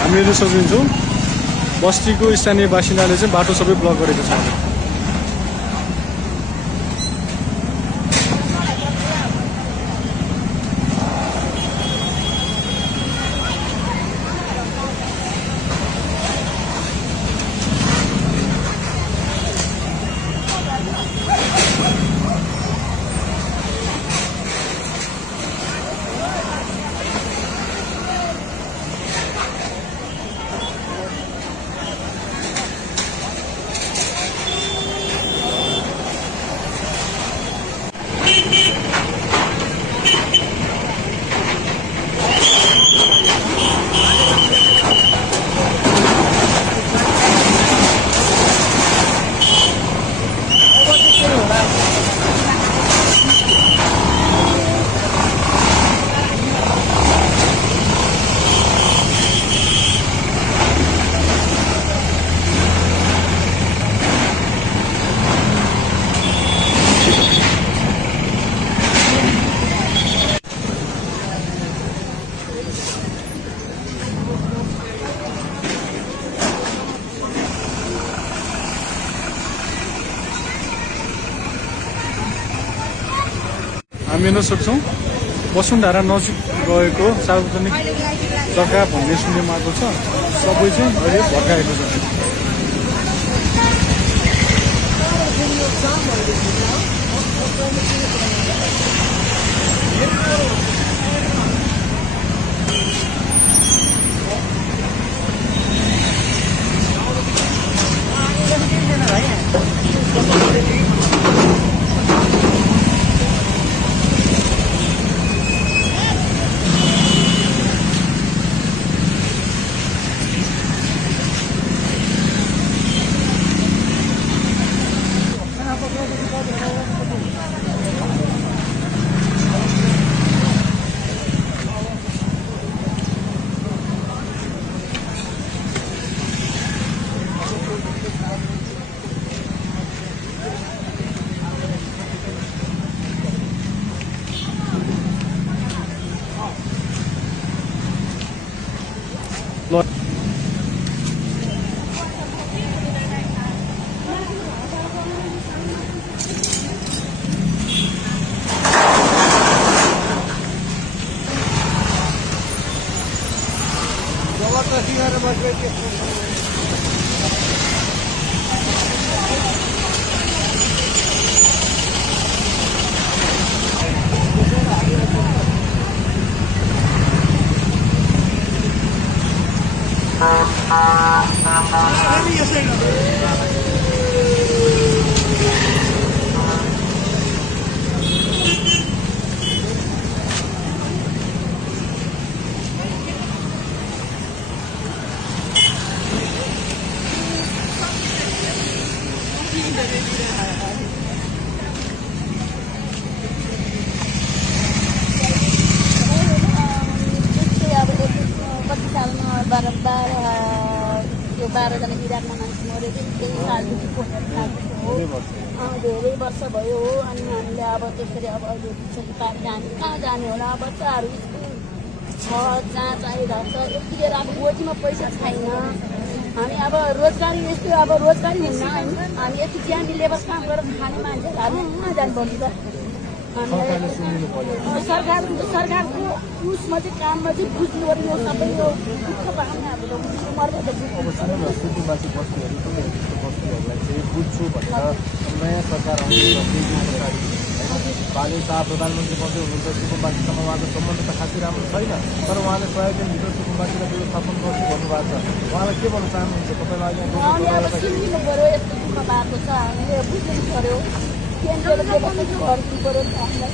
हामीहरू सजिन्छौँ बस्तीको स्थानीय बासिन्दाले चाहिँ बाटो सबै ब्लक गरेको छ। हामी हेर्न सक्छौँ वसुन्धरा नजिक रहेको सार्वजनिक जग्गा भन्ने सुन्ने आएको छ, सबै चाहिँ अहिले भत्काएको छ। त्यो 12 जना इराकमा मान्छे मऱ्यो त्यही सालदेखि धेरै वर्ष भयो हो। अनि हामीले अब त्यसरी अब अहिले पिछडी पारेर हामी कहाँ जाने होला? बच्चाहरू स्कुल छ, जहाँ चाहिरहेको छ, यतिखेर अब गोजीमा पैसा छैन। हामी अब रोजगारी यस्तो अब रोजगारी हुन्न, हामी यति ज्यामी लेबर काम गरेर खाने मान्छेहरू हामी कहाँ जानुपर्छ त? सरकारको उसमा चाहिँ काममा चाहिँ बुझ्नु पर्यो सबै यो दुःख पाउने हाम्रो मर्दा सुकुम्बासी बस्तीहरूलाई चाहिँ बुझ्छु भनेर नयाँ सरकार बाले शाह प्रधानमन्त्री मन्त्री हुनुहुन्छ। सुकुम्बासीसँग उहाँको सम्बन्ध त खासै राम्रो छैन, तर उहाँले 100 दिनभित्र सुकुम्बासीलाई व्यवस्थापन गर्छु भन्नुभएको छ। उहाँलाई के भन्न चाहनुहुन्छ? तपाईँलाई सुनिदिनु पर्यो, यस्तो दुःख भएको छ, हामीले बुझ्नु पर्यो, केन्द्रले व्यवस्था गर्नु पर्यो हामीलाई।